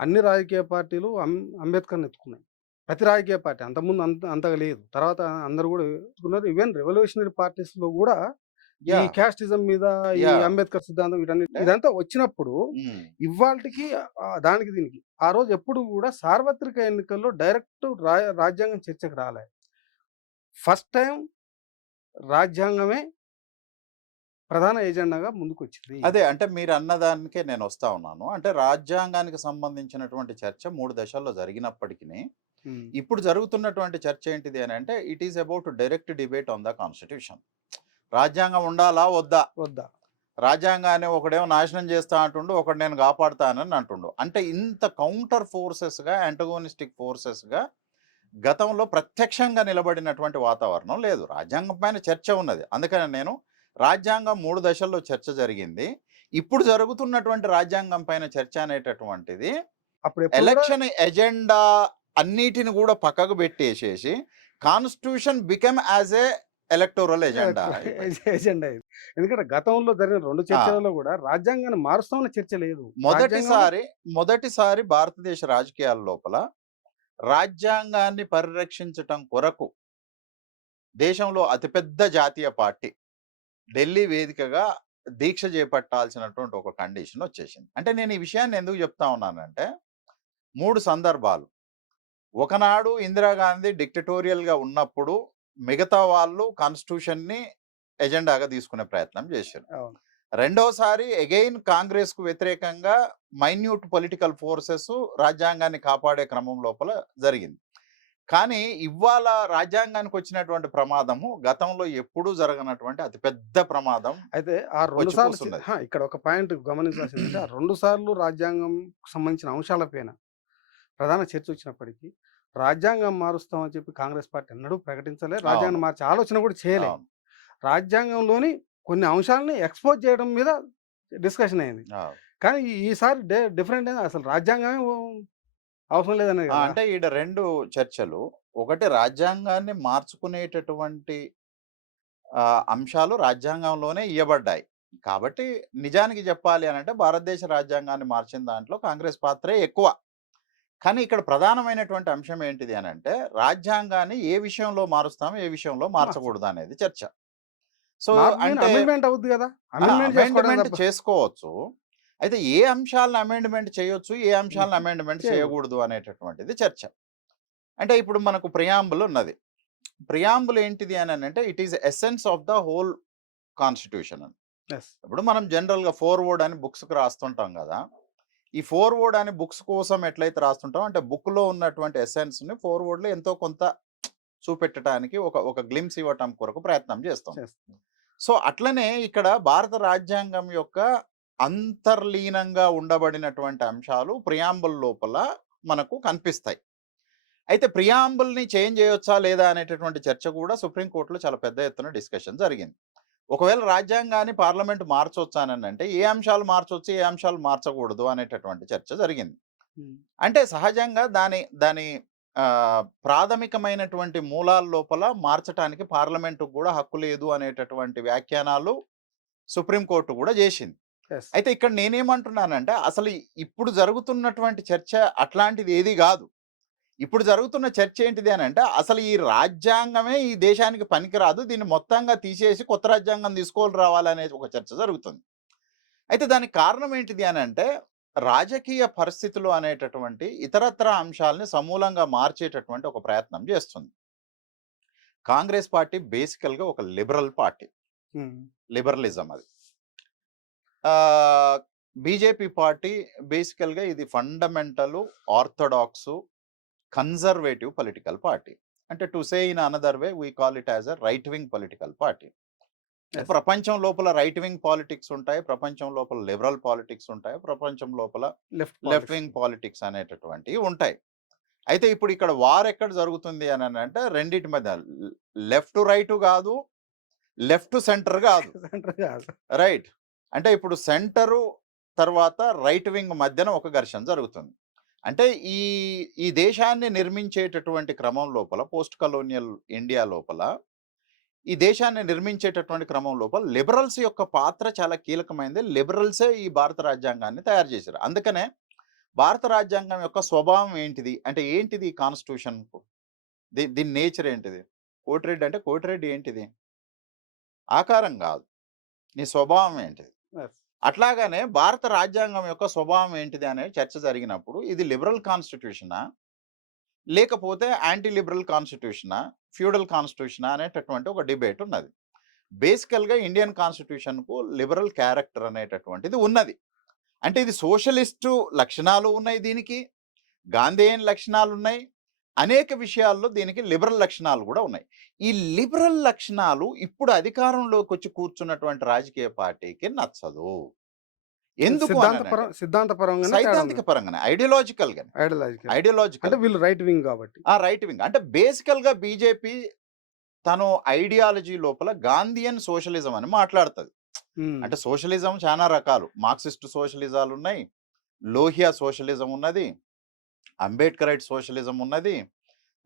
అన్ని రాజకీయ పార్టీలు అంబేద్కర్‌ని ఎత్తుకున్నాయి. ప్రతి రాజకీయ పార్టీ అంతకుముందు అంతగా లేదు. తర్వాత అందరూ గూడా ఎత్తుకున్నారు. ఈవెన్ రెవల్యూషనరీ పార్టీస్‌లో గూడా ఈ యాహ్! క్యాస్టిజం మీద, ఈ యాహ్! అంబేద్కర్ సిద్ధాంతం అంటే ఇదంతా వచ్చినప్పుడు హ్మ్. ఇవ్వాల్టికి దానికి దీనికి ఆ రోజు ఎప్పుడు గూడా సార్వత్రిక ఎన్నికల్లో డైరెక్ట్ రాజ్యాంగం చర్చకు రాలే. ఫస్ట్ టైమ్ రాజ్యాంగమే ప్రధాన ఎజెండాగా ముందుకొచ్చింది. అదే అంటే మీరన్నదానికే నేనొస్తా ఉన్నాను. అంటే రాజ్యాంగానికి సంబంధించినటువంటి చర్చ 3 దశల్లో జరిగినప్పటికిని, హ్మ్. ఇప్పుడు జరుగుతున్నటువంటి చర్చ ఏంటిది అనంటే, it is about direct debate on the constitution. రాజ్యాంగం ఉండాలా? వద్దా? వద్దా? రాజ్యాంగాన్ని ఒకడేమో నాశనం చేస్తా అంటుండు, ఒకడు నేను కాపాడుతానని అంటుండు. అంటే ఇంత కౌంటర్ ఫోర్సెస్‌గా, యాంటగోనిస్టిక్ ఫోర్సెస్‌గా గతంలో ప్రత్యక్షంగా నిలబడినటువంటి వాతావరణం లేదు. రాజ్యాంగం పైన చర్చ ఉన్నది. అందుకనే నేను రాజ్యాంగం 3 దశల్లో చర్చ జరిగింది. ఇప్పుడు జరుగుతున్నటువంటి రాజ్యాంగం పైన చర్చ అనేటటువంటిది అప్పుడెప్పుడు గూడా ఎలక్షన్ ఎజెండా అన్నిటిని గూడా పక్కకు పెట్టేసేసి constitution become as a electoral agenda అయిపోయింది. ఎజెండా ఇది. ఎందుకంటే గతంలో జరిగిన 2 ఆ! చర్చలలో గూడా రాజ్యాంగాన్ని మారుస్తామన్న చర్చ లేదు. రాజ్యాంగంలో మొదటిసారి, మొదటిసారి భారతదేశ రాజకీయాల లోపల రాజ్యాంగాన్ని పరిరక్షించటం కొరకు దేశంలో అతిపెద్ద జాతీయ పార్టీ ఢిల్లీ వేదికగా దీక్ష చేపట్టాల్సినటువంటి ఒక కండిషన్ వచ్చేసింది. అంటే నేను ఈ విషయాన్ని ఎందుకు చెప్తా ఉన్నానంటే 3 సందర్భాలు. ఒకనాడు ఇందిరాగాంధీ డిక్టటోరియల్‌గా ఉన్నప్పుడు మిగతా వాళ్ళు కాన్స్టిట్యూషన్‌ని ఎజెండాగా తీసుకునే ప్రయత్నం చేశారు. అవును. రెండోసారి అగైన్ కాంగ్రెస్‌కు వ్యతిరేకంగా మైన్యూట్ పొలిటికల్ ఫోర్సెస్ రాజ్యాంగాన్ని కాపాడే క్రమం లోపల జరిగింది. కానీ ఇవాళ రాజ్యాంగానికి వచ్చినటువంటి ప్రమాదము గతంలో ఎప్పుడూ జరగనటువంటి అతిపెద్ద ప్రమాదం అయితే ఆ 2 వచ్చి సార్లు కూసున్నది. ఇక్కడ ఒక పాయింట్ గమనించాల్సిందంటే, ఆ 2 సార్లు రాజ్యాంగం సంబంధించిన అంశాల పైన ప్రధాన చర్చ వచ్చినప్పటికీ, రాజ్యాంగం మారుస్తామని చెప్పి కాంగ్రెస్ పార్టీ ఎన్నడూ ప్రకటించలే. అవును. రాజ్యాంగం మార్చే ఆలోచన కూడా చేయలే. అవును. రాజ్యాంగంలోని కొన్ని అంశాలని ఎక్స్‌పోజ్ చేయడం మీద డిస్కషన్ అయింది. అవును. కానీ ఈసారి డిఫరెంట్ ఏంది అసలు రాజ్యాంగమే అవసరం లేదనేది గదా! అంటే ఈడ 2 చర్చలు. ఒకటి రాజ్యాంగాన్ని మార్చుకునేటటువంటి అంశాలు రాజ్యాంగంలోనే ఇయ్యబడ్డాయి. కాబట్టి నిజానికి చెప్పాలి అనంటే భారతదేశ రాజ్యాంగాన్ని మార్చిన దాంట్లో కాంగ్రెస్ పాత్రే ఎక్కువ. కానీ ఇక్కడ ప్రధానమైనటువంటి అంశం ఏంటిది అనంటే రాజ్యాంగాన్ని ఏ విషయంలో మారుస్తాం, ఏ విషయంలో మార్చు మార్చకూడదు అనేది చర్చ. సో మార్పు అంటే అమెండ్‌మెంట్ అవుద్ది గదా! అమెండ్‌మెంట్ చేసుకోవడం అమెండ్‌మెంట్ తప్ప చేసుకోవచ్చు. అయితే ఏ అంశాలను అమెండ్‌మెంట్ చేయొచ్చు, ఏ అంశాలను అమెండ్‌మెంట్ చేయకూడదు. చేయకూడదు అనేటటువంటిది చర్చ. అంటే ఇప్పుడు మనకు ప్రియాంబుల్ ఉన్నది. ప్రియాంబుల్ ఏంటిది అనంటే it is essence of the whole constitution అని. యెస్. ఇప్పుడు మనం జనరల్‌గా ఫోర్‌వర్డ్ అని బుక్స్‌కి రాస్తుంటాం గదా! ఈ ఫోర్‌వర్డ్ అని బుక్స్ కోసం ఎట్లయితే రాస్తుంటామో అంటే బుక్‌లో ఉన్నటువంటి ఎసెన్స్‌ని ఫోర్‌వర్డ్‌లో ఎంతో కొంత చూపెట్టటానికి ఒక ఒక గ్లింప్స్ ఇవ్వటం కొరకు ప్రయత్నం చేస్తాం. చేస్తుంది. సో, అట్లనే ఇక్కడ భారత రాజ్యాంగం యొక్క అంతర్లీనంగా ఉండబడినటువంటి అంశాలు ప్రియాంబుల్ లోపల మనకు కనిపిస్తాయి. అయితే ప్రియాంబుల్‌ని చేంజ్ చేయొచ్చా లేదా అనేటటువంటి చర్చ కూడా సుప్రీం కోర్ట్‌లో చాలా పెద్ద ఎత్తున డిస్కషన్ జరిగింది. ఒకవేళ రాజ్యాంగాన్ని పార్లమెంట్ మార్చొచ్చా అనంటే ఏ అంశాలు మార్చొచ్చు, ఏ అంశాలు మార్చకూడదు అనేటటువంటి చర్చ జరిగింది. హ్మ్. అంటే సహజంగా దాని దాని ప్రాథమికమైనటువంటి మూలాల లోపల మార్చటానికి పార్లమెంటుకు గూడా హక్కు లేదు అనేటటువంటి వ్యాఖ్యానాలు సుప్రీం కోర్ట్ గూడా జేషింది. యెస్. అయితే ఇక్కడ నేనేమంటున్నానంటే అసలు ఇప్పుడు జరుగుతున్నటువంటి చర్చ అట్లాంటిది ఏది గాదు. ఇప్పుడు జరుగుతున్న చర్చ ఏంటిది అనంటే అసలు ఈ రాజ్యాంగమే ఈ దేశానికి పనికిరాదు. దీన్ని మొత్తంగా తీసేసి కొత్త రాజ్యాంగం తీసుకొని రావాలనే ఒక చర్చ జరుగుతుంది. అయితే దానికి కారణం ఏంటిది అనంటే రాజకీయ పరిస్థితులు అనేటటువంటి ఇతరత్రా అంశాలని సమూలంగా మార్చేటటువంటి ఒక ప్రయత్నం చేస్తుంది. కాంగ్రెస్ పార్టీ బేసికల్‌గా ఒక లిబరల్ పార్టీ. హ్మ్. లిబరలిజం అది. ఆహ్, బీజేపీ పార్టీ బేసికల్‌గా ఇది fundamental, orthodox, conservative political party. అంటే to say in another way we call it as a right wing political party. Yes. ప్రపంచం లోపల రైట్ వింగ్ పాలిటిక్స్ ఉంటాయి. ప్రపంచం లోపల లిబరల్ పాలిటిక్స్ ఉంటాయి. ప్రపంచం లోపల left left politics. Wing politics అనేటటువంటివి ఉంటాయి. అయితే ఇప్పుడు ఇక్కడ వార్ ఎక్కడ జరుగుతుంది అనంటే రెండిటి మధ్య లెఫ్ట్ టు రైట్ గాదు. లెఫ్ట్ టు సెంటర్ గాదు. సెంటర్ కాదు. రైట్. అంటే ఇప్పుడు సెంటరు తర్వాత రైట్ వింగ్ మధ్యన ఒక ఘర్షణ జరుగుతుంది. అంటే ఈ ఈ దేశాన్ని నిర్మించేటటువంటి క్రమం లోపల పోస్ట్ కలోనియల్ ఇండియా లోపల ఈ దేశాన్ని నిర్మించేటటువంటి క్రమం లోపల లిబరల్స్ యొక్క పాత్ర చాలా కీలకమైనది. లిబరల్సే ఈ భారత రాజ్యాంగాన్ని తయారు చేశారు. అందుకనే భారత రాజ్యాంగం యొక్క స్వభావం ఏంటిది? అంటే ఏంటిది కాన్స్టిట్యూషన్‌కు? దీని నేచర్ ఏంటిది? కోటిరెడ్డి అంటే కోటిరెడ్డి ఏంటిది? ఆకారం గాదు. నీ స్వభావం ఏంటిది? యెస్. అట్లాగానే భారత రాజ్యాంగం యొక్క స్వభావం ఏంటిది అనే చర్చ జరిగినప్పుడు ఇది లిబరల్ కాన్స్టిట్యూషనా? లేకపోతే యాంటీ లిబరల్ కాన్స్టిట్యూషనా? ఫ్యూడల్ కాన్స్టిట్యూషనా? అనేటటువంటి ఒక డిబేట్ ఉన్నది. బేసికల్‌గా ఇండియన్ కాన్స్టిట్యూషన్‌కు లిబరల్ క్యారెక్టర్ అనేటటువంటిది ఉన్నది. అంటే ఇది సోషలిస్టు లక్షణాలు ఉన్నాయి దీనికి. గాంధేయన్ లక్షణాలున్నాయి. అనేక విషయాల్లో దీనికి లిబరల్ లక్షణాలు గూడా ఉన్నాయి. ఈ లిబరల్ లక్షణాలు ఇప్పుడు అధికారంలోకొచ్చి కూర్చున్నటువంటి రాజకీయ పార్టీకి నచ్చదు. ఎందుకు అనంటే సిద్ధాంతపరంగానే తేడా ఉంది. సైద్ధాంతిక పరంగానే, ఐడియాలజికల్‌గానే. ఐడియాలజికల్. అంటే ఐడియాలజికల్. వీళ్ళు రైట్ వింగ్ కాబట్టి. ఆ! Right wing. అంటే బేసికల్‌గా బీజేపీ తను ఐడియాలజీ లోపల గాంధీయన్ సోషలిజం అని మాట్లాడుతది. హ్మ్. అంటే సోషలిజం చానా రకాలు. మార్క్సిస్ట్ సోషలిజాలున్నాయి. లోహియా సోషలిజం ఉన్నది. అంబేడ్కరైట్ సోషలిజం ఉన్నది.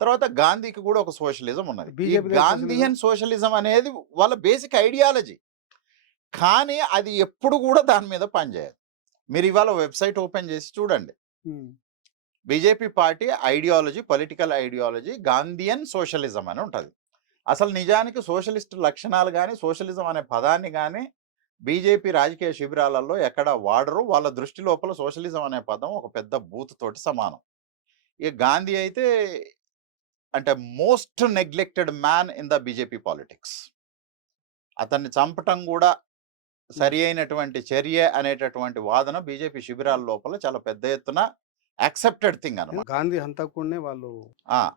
తర్వాత గాంధీకి కూడా ఒక సోషలిజం ఉన్నది. ఈ బీజేపీ సోషలిజం గాంధీయన్ సోషలిజం అనేది వాళ్ళ బేసిక్ ఐడియాలజీ. కానీ అది ఎప్పుడు కూడా దాని మీద పనిచేయదు. మీరు ఇవాళ వెబ్‌సైట్ ఓపెన్ చేసి చూడండి. హ్మ్. BJP party ideology, political ideology Gandhian socialism అని ఉంటది. అసలు నిజానికి సోషలిస్ట్ లక్షణాలు గాని, సోషలిజం అనే పదాన్ని గాని బీజేపీ రాజకీయ శిబిరాలలో ఎక్కడ వాడరు. వాళ్ళ దృష్టి లోపల సోషలిజం అనే పదం ఒక పెద్ద బూత్ తోటి సమానం. ఇక గాంధీ అయితే అంటే most neglected man in the BJP politics. అతన్ని చంపటం కూడా సరి అయినటువంటి చర్య అనేటటువంటి వాదన బీజేపీ శిబిరాల లోపల చాలా పెద్ద ఎత్తున యాక్సెప్టెడ్ థింగ్ అన్నమాట. గాంధీ హంతకుడినే వాళ్ళు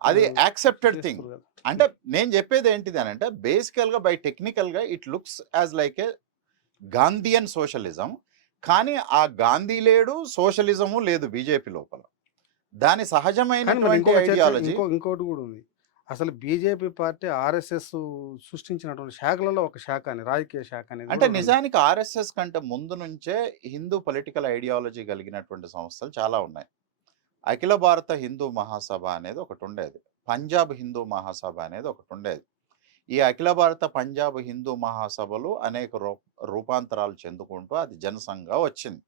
అది యాక్సెప్టెడ్ థింగ్. చేస్తున్నారు కదా. అంటే నేను చెప్పేది ఏంటిది అని అంటే బేసికల్‌గా బై టెక్నికల్‌గా it looks as like A Gandhian socialism. కానీ ఆ గాంధీ లేడు, సోషలిజము లేదు బీజేపీ లోపల. దాని కానీ మరి సహజమైనటువంటి ఇంకొక చర్చ ఐడియాలజీ ఇంకోటి కూడా ఉంది. అసలు బీజేపీ పార్టీ ఆర్ఎస్ఎస్ సృష్టించినటువంటి శాఖలలో ఒక శాఖ అని రాజకీయ శాఖ అనేది అంటే కూడా ఉంది. నిజానికి ఆర్ఎస్ఎస్ కంటే ముందు నుంచే హిందూ పొలిటికల్ ఐడియాలజీ కలిగినటువంటి సంస్థలు చాలా ఉన్నాయి. అఖిల భారత హిందూ మహాసభ అనేది ఒకటి ఉండేది. పంజాబ్ హిందూ మహాసభ అనేది ఒకటి ఉండేది. ఈ అఖిల భారత పంజాబ్ హిందూ మహాసభలు అనేక రూపాంతరాలు చెందుకుంటూ అది జనసంఘగా వచ్చింది.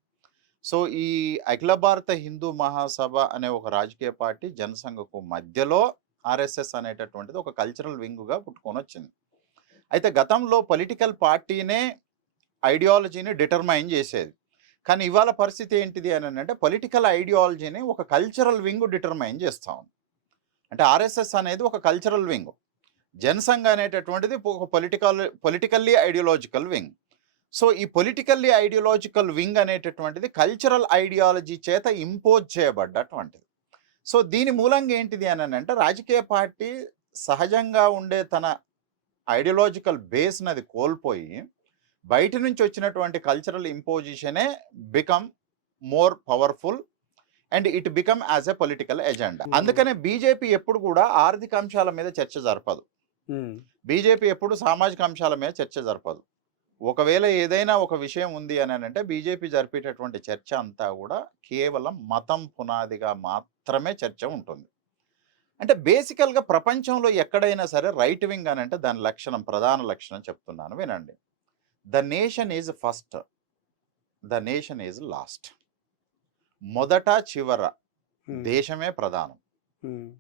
సో ఈ అఖిల భారత హిందూ మహాసభ అనే ఒక రాజకీయ పార్టీ జనసంఘకు మధ్యలో ఆర్ఎస్ఎస్ అనేటటువంటిది ఒక కల్చరల్ వింగ్‌గా పుట్టుకొని వచ్చింది. అయితే గతంలో పొలిటికల్ పార్టీనే ఐడియాలజీని డిటర్మైన్ చేసేది. కానీ ఇవాళ పరిస్థితి ఏంటిది అని అంటే పొలిటికల్ ఐడియాలజీని ఒక కల్చరల్ వింగ్ డిటర్మైన్ చేస్తా ఉంది. అంటే ఆర్ఎస్ఎస్ అనేది ఒక కల్చరల్ వింగ్. జనసంఘ అనేటటువంటిది ఒక పొలిటికల్లీ ఐడియాలజికల్ వింగ్. సో ఈ పొలిటికల్లీ ఐడియాలజికల్ వింగ్ అనేటటువంటిది కల్చరల్ ఐడియాలజీ చేత ఇంపోజ్ చేయబడ్డటువంటిది. సో దీని మూలంగా ఏంటిది అని అంటే రాజకీయ పార్టీ సహజంగా ఉండే తన ఐడియాలజికల్ బేస్‌నది కోల్పోయి బయట నుంచి వచ్చినటువంటి కల్చరల్ ఇంపోజిషనే become more powerful and it become as a political agenda. అందుకనే బీజేపీ ఎప్పుడు కూడా ఆర్థిక అంశాల మీద చర్చ జరపదు. బీజేపీ ఎప్పుడు సామాజిక అంశాల మీద చర్చ జరపదు. ఒకవేళ ఏదైనా ఒక విషయం ఉంది అని అంటే బీజేపీ జరిపేటటువంటి చర్చ అంతా కూడా కేవలం మతం పునాదిగా మాత్రమే చర్చ ఉంటుంది. అంటే బేసికల్‌గా ప్రపంచంలో ఎక్కడైనా సరే రైట్ వింగ్ అని అంటే దాని లక్షణం, ప్రధాన లక్షణం చెప్తున్నాను వినండి. The nation is first, the nation is lost. మొదట చివర దేశమే ప్రధానం.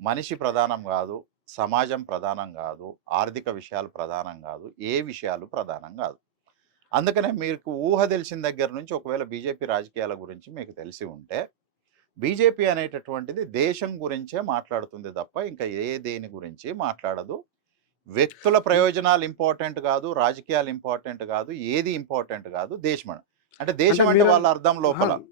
మనిషి ప్రధానం కాదు, సమాజం ప్రధానం కాదు, ఆర్థిక విషయాలు ప్రధానం కాదు, ఏ విషయాలు ప్రధానం కాదు. అందుకనే మీకు ఊహ తెలిసిన దగ్గర నుంచి ఒకవేళ బీజేపీ రాజకీయాల గురించి మీకు తెలిసి ఉంటే బీజేపీ అనేటటువంటిది దేశం గురించే మాట్లాడుతుంది తప్ప ఇంకా దేని గురించి మాట్లాడదు. వ్యక్తుల ప్రయోజనాలు ఇంపార్టెంట్ కాదు, రాజకీయాలు ఇంపార్టెంట్ కాదు, ఏది ఇంపార్టెంట్ కాదు, దేశం అంటే దేశం అంటే వాళ్ళ అర్థం లోపల